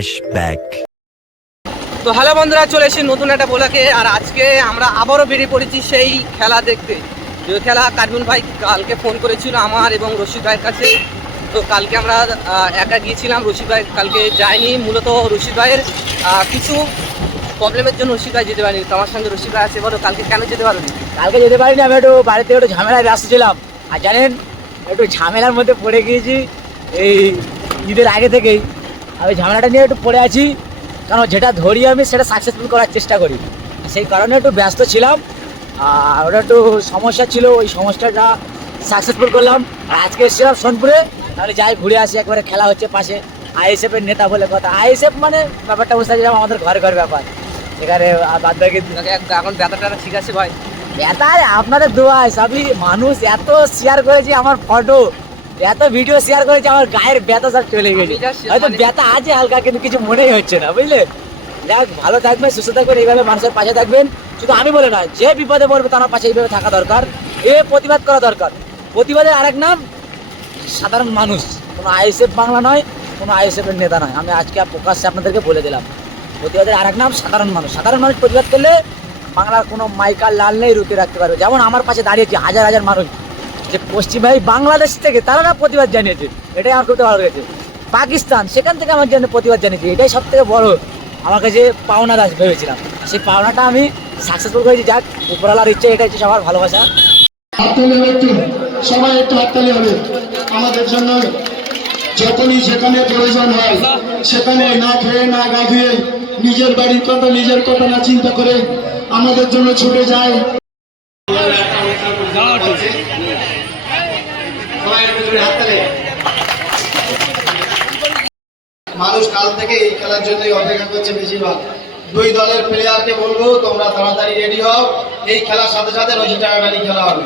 Flashback. তো hello বন্ধুরা, চলে এসেছি নতুন একটা ব্লগে। আর আজকে আমরা আবারও বেরিয়ে পড়েছি সেই খেলা দেখতে। যে খেলা কার্বুন ভাই কালকে ফোন করেছিল আমার এবং রশিদ ভাইয়ের কাছে। তো কালকে আমরা একা গিয়েছিলাম, রশিদ ভাই কালকে যায়নি। মূলত রশিদ ভাইয়ের কিছু প্রবলেমের জন্য রশিদ ভাই যেতে পারিনি। তোমার সঙ্গে রশিদ ভাই আছে, বলো কালকে কেন যেতে পারোনি? কালকে যেতে পারিনি, আমি একটু বাড়িতে একটু ঝামেলায় ব্যস্ত ছিলাম। আর জানেন, একটু ঝামেলার মধ্যে পড়ে গিয়েছি এই ঈদের আগে থেকেই। আমি ঝামেলাটা নিয়ে একটু পড়ে আছি, কারণ যেটা ধরি আমি সেটা সাকসেসফুল করার চেষ্টা করি। সেই কারণে একটু ব্যস্ত ছিলাম, আর ওটা একটু সমস্যা ছিল, ওই সমস্যাটা সাকসেসফুল করলাম। আর আজকে এসেছিলাম সোনপুরে, তাহলে যাই ঘুরে আসি। একবারে খেলা হচ্ছে পাশে, আইএসএফের নেতা বলে কথা। আইএসএফ মানে ব্যাপারটা বুঝতে পারছিলাম আমাদের ঘর ঘর ব্যাপার। এখানে বাদ বাকি এখন ব্যথাটা ঠিক আছে ভাই? ব্যথা আপনাদের দোয়ায় সবই। মানুষ এত শেয়ার করেছে আমার ফটো, এত ভিডিও শেয়ার করেছে, আমার গায়ের ব্যথা সব চলে গেছে। হয়তো ব্যথা আছে হালকা, কিন্তু কিছু মনেই হচ্ছে না, বুঝলে? যাক, ভালো থাকবেন, সুস্থ থাকবেন, এইভাবে মানুষের পাশে থাকবেন। শুধু আমি বলে নয়, যে বিপদে পড়বে তার পাশে এইভাবে থাকা দরকার, প্রতিবাদ করা দরকার। প্রতিবাদের আরেক নাম সাধারণ মানুষ, কোনো আইএসএফ বাংলা নয়, কোনো আইএসএফের নেতা নয়। আমি আজকে প্রকাশ্যে আপনাদেরকে বলে দিলাম, প্রতিবাদের আরেক নাম সাধারণ মানুষ। সাধারণ মানুষ প্রতিবাদ করলে বাংলার কোনো মাইকার লাল নেই রুখে রাখতে পারবে। যেমন আমার পাশে দাঁড়িয়েছে হাজার হাজার মানুষ, যে পশ্চিমবঙ্গ বাংলাদেশ থেকে তারা না প্রতিবাদ জানিয়েছে, এটাই আমার খুব ভালো লেগেছে। পাকিস্তান, সেখান থেকে আমার জন্য প্রতিবাদ জানিয়েছে, এটাই সব থেকে বড় আমার কাছে পাওনা দাস ভেবেছিলাম। সেই পাওনাটা আমি সাকসেসফুল করেছি। যাক, উপরওয়ালার ইচ্ছে, এটা হচ্ছে সবার ভালোবাসা। হাততালি হবে একটু, সবাই একটু হাততালি হবে আমাদের জন্য। যখনই যেখানে প্রয়োজন হয় সেখানে না খেয়ে না গা ধুয়ে নিজের বাড়ির কথা নিজের কথা না চিন্তা করে আমাদের জন্য ছুটে যায়। মানুষ কাল থেকে এই খেলার জন্যই অপেক্ষা করছে বেশিরভাগ। দুই দলের প্লেয়ারকে বলবো, তোমরা তাড়াতাড়ি রেডি হও, এই খেলার সাথে সাথে রশি টানাটানি খেলা হবে।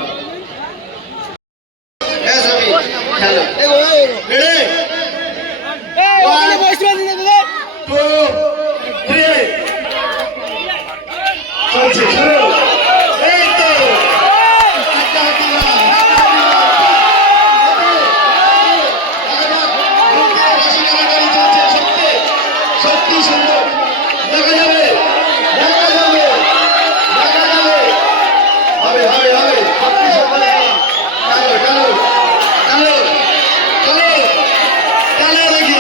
সত্যি সুন্দর দেখা যাবে, দেখা যাবে, দেখা যাবে, হবে হবে হবে, সত্যি সুন্দর। কালো কালো কালো কালো কালো নাকি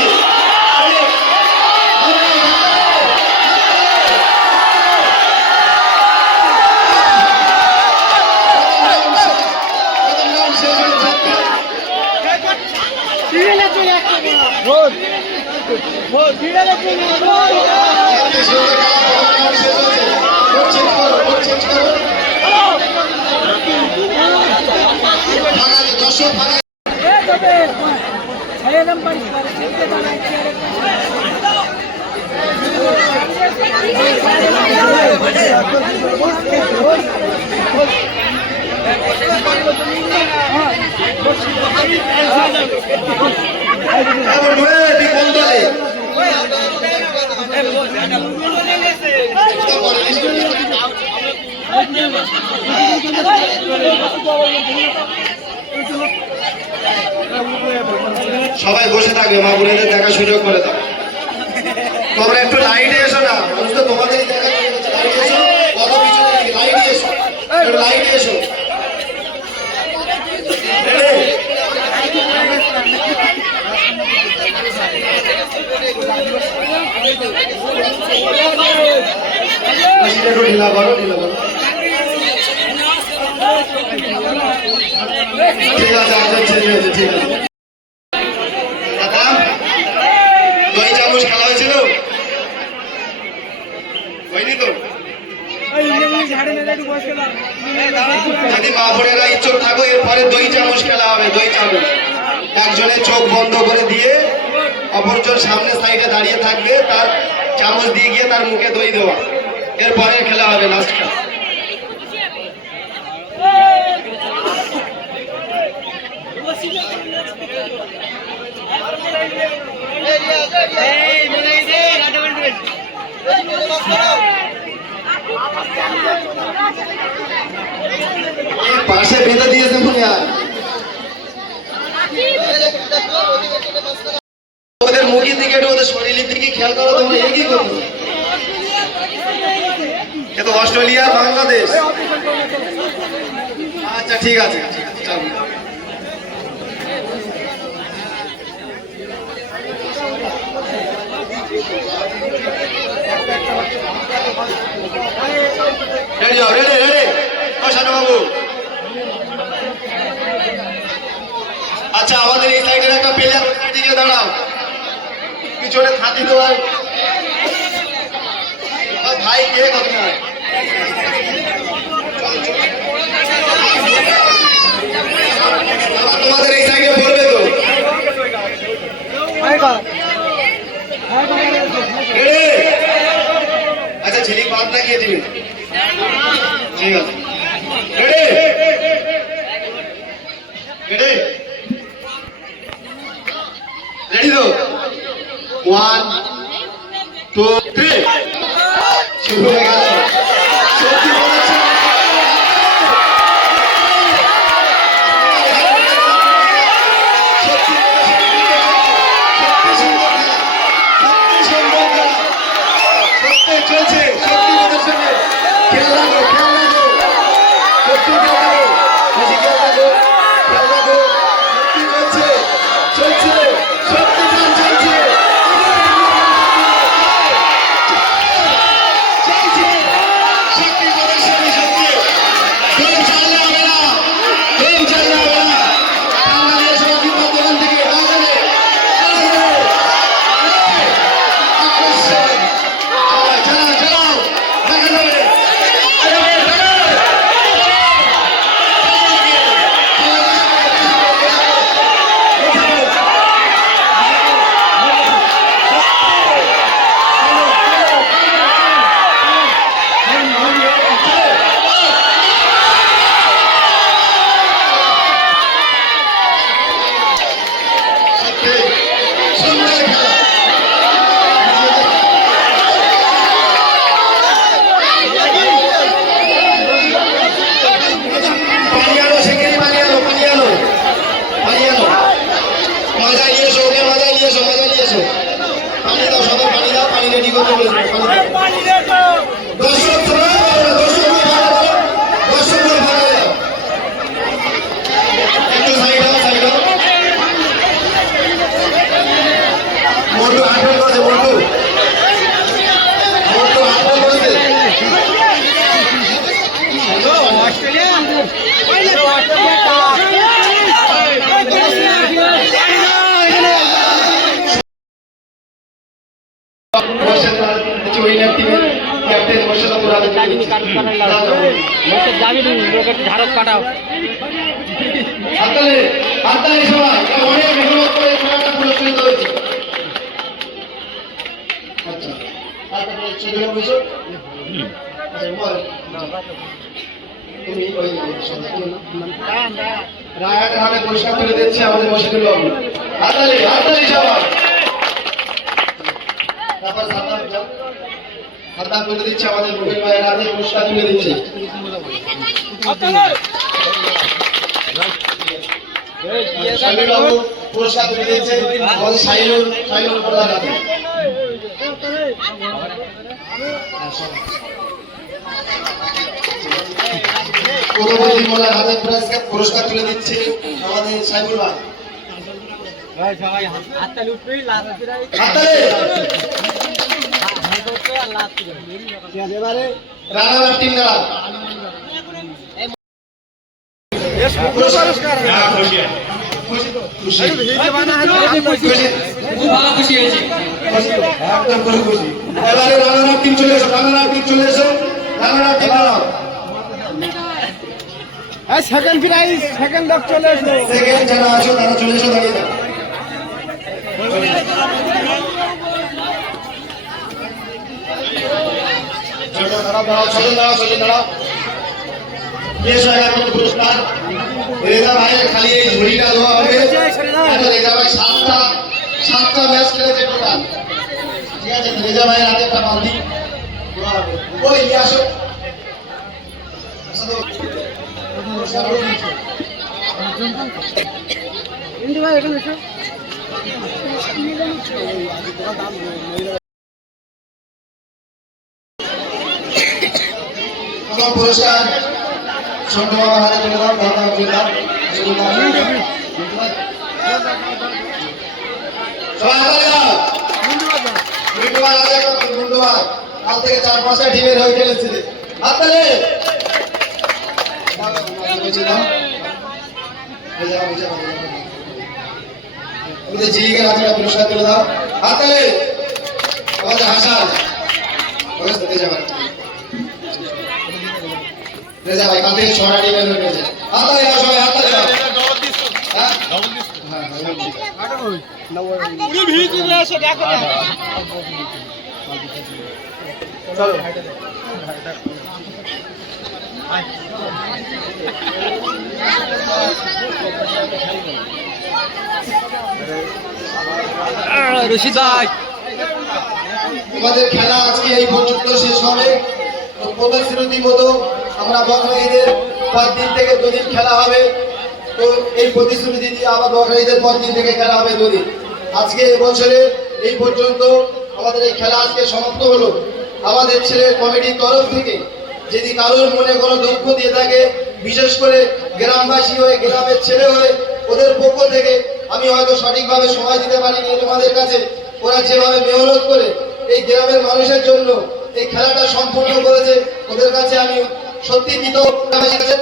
সবাই বসে থাকবে, মা বোনেদের দেখার সুযোগ করে দাও। তোমরা একটু লাইটে এসো না, মানুষ তো তোমাদেরই দেখা লাইটে এসো, কত পিছনে লাইটে এসো, একটু লাইটে এসো। ঢিলা করো, ঢিলা করো। ঠিক আছে, ঠিক আছে, ঠিক আছে। দই চামচ খেলা হয়েছিল, হয়নি তো? যদি মা বোনেরা ইচ্ছুক থাকো, এরপরে দই চামচ খেলা হবে। দই চামচ একজনের চোখ বন্ধ করে দিয়ে অপরজন সামনে সাইডে দাঁড়িয়ে থাকবে, তার চামচ দিয়ে গিয়ে তার মুখে দই দেওয়া, এরপরে খেলা হবে লাস্ট খেলা। পাশে বেঁধে দিয়েছে মনে হয়, ওদের মুখের দিকে ওদের শরীরের দিকে খেয়াল করো তোমরা, এ কি করছো? এ তো অস্ট্রেলিয়া বাংলাদেশ। আচ্ছা ঠিক আছে, চলো। রেডি হও, রেডি রেডি ও শানু বাবু। আচ্ছা আমাদের এই সাইডের একটা প্লেয়ার দিকে দাঁড়াও, পিছনে থাকি তো ভাই। ভাই কে কথা তোমাদের এই সাইডে পড়বে তো? আচ্ছা ঝিলিক বাদ না গিয়ে দিবেন, ঠিক আছে। রেডি রেডি রেডি তো 1 2 3 শুরু হয়ে গেল। সত্যি বলেছি, সত্যি সুন্দর খেলা, সত্যি সুন্দর খেলা, সত্যি চলছে, সত্যি ওদের সঙ্গে খেল লাগো, খেল লাগো, সত্যি খেল লাগো, বেশি খেল লাগো, খেল লাগো, সত্যি চলছে, চলছে, সত্যি খেল চলছে, চলছে, সত্যি প্রদর্শনী, সত্যি গেম চাললে হবে না, গেম চাললে হবে না। ঠান্ডা নিয়ে এসো কিন্তু দোকান থেকে আগামী ঝাড়ক কাটাও হাততালি, হাততালি সবাই, অনেক মেহনত করে খেলাটা পুরস্কৃত হয়েছে। আচ্ছা তারপরে ছেলেরা বলছো তুমি ওই রায়াটের হাতে পুরস্কার তুলে দিচ্ছে আমাদের মশিদুল বাবু। হাততালি, হাততালি সবাই। তারপর সাদ্দাম তুলে দিচ্ছে আমাদের মুখের ভাইয়ের হাতে পুরস্কার তুলে দিচ্ছে। শামিল বাবু পুরস্কার তুলে দিচ্ছে আমাদের সাইলুল প্রধান হাতে। পূর্ববর্তী মোল্লার হাতে পুরস্কার তুলে দিচ্ছে আমাদের সাইফুল ভাই। রানার টিম দ্বারা এবারে রানার টিম চলে এসো, রানার টিম চলে এসো, রানার টিম দাঁড়াও। সেকেন্ড প্রাইজ, সেকেন্ড ডক চলে এসো। সেকেন্ড যারা আছো তারা চলে এসো, দাঁড়িয়ে যাও। পুরস্কার রেজা ভাইয়ের খালি এই ঝুড়িটা দেওয়া হবে। রেজা ভাই সাতটা ম্যাচ খেলেছে টোটাল, ঠিক আছে? রেজা ভাইয়ের হাতে একটা বান্দি দেওয়া হবে। ওই নিয়ে আসো, ভাই এখানে এসো। পুরস্কার ছোট বাবার হাতে তুলে দাও, দাদা উঠিয়ে দাও। সবাই হাতালি দাও। মিন্টুয়ার হাতে মিন্টুয়ার কাল থেকে 4-5টা টিমের হয়ে খেলেছিলে। হাতালি আমাদের জিগের হাতে পুরস্কার তুলে দাও। হাতালি আমাদের হাসান রেজা ভাই কাল থেকে 6টা টিমের হয়ে গেছে। হাতালি দাও সবাই, হাতালি দাও। চলো রশিদ ভাই, আমাদের খেলা আজকে এই পর্যন্ত শেষ হবে। তো প্রতিশ্রুতি মতো আমরা বকরা ঈদের পর দিন থেকে 2 দিন খেলা হবে। তো এই প্রতিশ্রুতি দিয়ে আবার বকরা ঈদের পর দিন থেকে খেলা হবে 2 দিন। আজকে এবছরে এই পর্যন্ত আমাদের এই খেলা আজকে সমাপ্ত হলো। আমাদের ছেলে কমিটির তরফ থেকে যদি কারোর মনে কোনো দুঃখ দিয়ে থাকে, বিশেষ করে গ্রামবাসী হয়ে, গ্রামের ছেলে হয়ে, ওদের পক্ষ থেকে আমি হয়তো সঠিকভাবে সময় দিতে পারিনি তোমাদের কাছে। ওরা যেভাবে মেহনত করে এই গ্রামের মানুষের জন্য এই খেলাটা সম্পূর্ণ করেছে, ওদের কাছে আমি সত্যি কৃতজ্ঞ।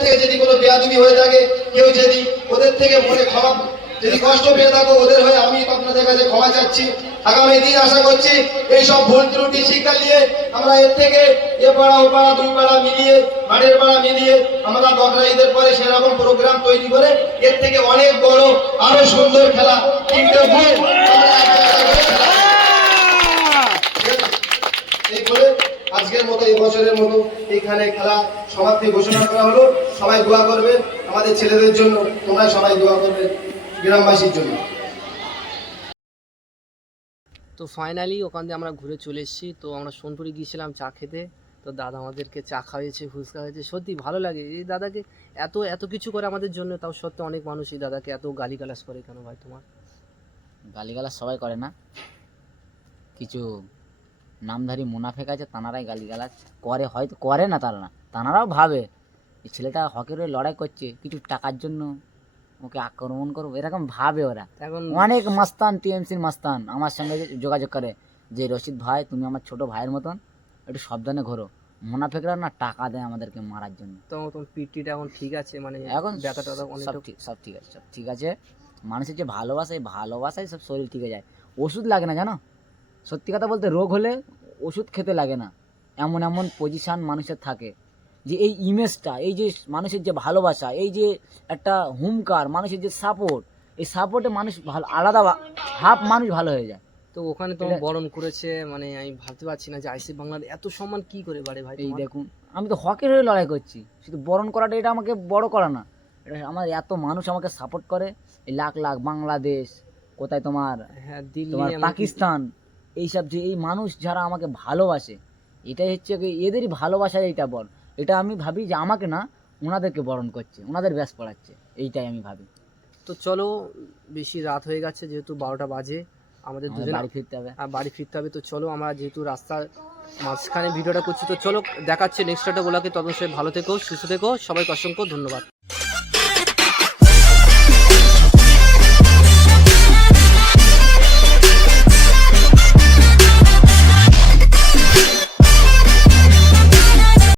থেকে যদি কোনো বেয়াদবি হয়ে থাকে, কেউ যদি ওদের থেকে মনে ক্ষমা, যদি কষ্ট পেয়ে থাকো, ওদের হয়ে আমি আপনাদের কাছে ক্ষমা চাচ্ছি। আগামী দিন আশা করছি এইসব ভুল ত্রুটি শিক্ষা নিয়ে আমরা এর থেকে এ পাড়া ও পাড়া 2 পাড়া মিলিয়ে, মাঠের পাড়া মিলিয়ে আমরা বকরা ঈদের পরে সেরকম প্রোগ্রাম তৈরি করে এর থেকে অনেক বড় আরো সুন্দর খেলা 3টে ভুল এই করে আজকের মতো, এই বছরের মতো এখানে খেলা সমাপ্তি ঘোষণা করা হলো। সবাই দোয়া করবেন আমাদের ছেলেদের জন্য, তোমরা সবাই দোয়া করবেন গ্রামবাসীর জন্য। তো ফাইনালি ওখান দিয়ে আমরা ঘুরে চলে এসেছি। তো আমরা সোনপুরে গিয়েছিলাম চা খেতে। তো দাদা আমাদেরকে চা খাওয়িয়েছে, ফুচকা হয়েছে। সত্যি ভালো লাগে এই দাদাকে, এত এত কিছু করে আমাদের জন্য। তাও সত্যি অনেক মানুষ এই দাদাকে এত গালিগালাজ করে কেন ভাই? তোমার গালিগালাজ সবাই করে না, কিছু নামধারী মুনাফেক আছে, তানারাই গালিগালাজ করে। হয়তো করে না তারা, তানারাও ভাবে এই ছেলেটা হকের হয়ে লড়াই করছে, কিছু টাকার জন্য ওকে আক্রমণ করবো, এরকম ভাবে ওরা। এখন অনেক মাস্তান, টিএমসির মাস্তান আমার সঙ্গে যোগাযোগ করে যে রশিদ ভাই তুমি আমার ছোট ভাইয়ের মতন, একটু সাবধানে ঘোরো। মুনাফেকরা না টাকা দেয় আমাদেরকে মারার জন্য। তো তোমার পিটিটা এখন ঠিক আছে? মানে এখন ব্যথাটা অনেক সব ঠিক আছে, সব ঠিক আছে। মানুষের যে ভালোবাসা, এই ভালোবাসায় সব শরীর ঠিক হয়ে যায়। ওষুধ লাগে না জানো, সত্যি কথা বলতে রোগ হলে ওষুধ খেতে লাগে না। এমন এমন পজিশান মানুষের থাকে যে এই ইমেজটা, এই যে মানুষের যে ভালোবাসা, এই যে একটা হুমকার, মানুষের যে সাপোর্ট, এই সাপোর্টে মানুষ ভালো, আলাদা হাফ মানুষ ভালো হয়ে যায়। তো ওখানে তোমার বরণ করেছে, মানে আমি ভাবতে পারছি না যে আইসি বাংলার এত সম্মান কি করে বাড়ে ভাই। এই দেখুন, আমি তো হকের হয়ে লড়াই করছি, শুধু বরণ করাটা এটা আমাকে বড় করা না, এটা আমার এত মানুষ আমাকে সাপোর্ট করে। এই লাখ লাখ বাংলাদেশ, কোথায় তোমার, হ্যাঁ দিল্লি, তোমার পাকিস্তান, এইসব যে এই মানুষ যারা আমাকে ভালোবাসে, এটাই হচ্ছে এদেরই ভালোবাসা। এইটা বল, এটা আমি ভাবি যে আমাকে না, ওনাদেরকে বরণ করছে, ওনাদের ব্যাস পড়াচ্ছে, এইটাই আমি ভাবি। তো চলো, বেশি রাত হয়ে গেছে, যেহেতু 12টা বাজে, আমাদের দুজন বাড়ি ফিরতে হবে। বাড়ি ফিরতে হবে। তো চলো, আমরা যেহেতু রাস্তার মাঝখানে ভিডিওটা করছি, তো চলো দেখাচ্ছে নেক্সট একটা বলাকে। তখন সবাই ভালো থেকো, সুস্থ থেকো, সবাইকে অসংখ্য ধন্যবাদ।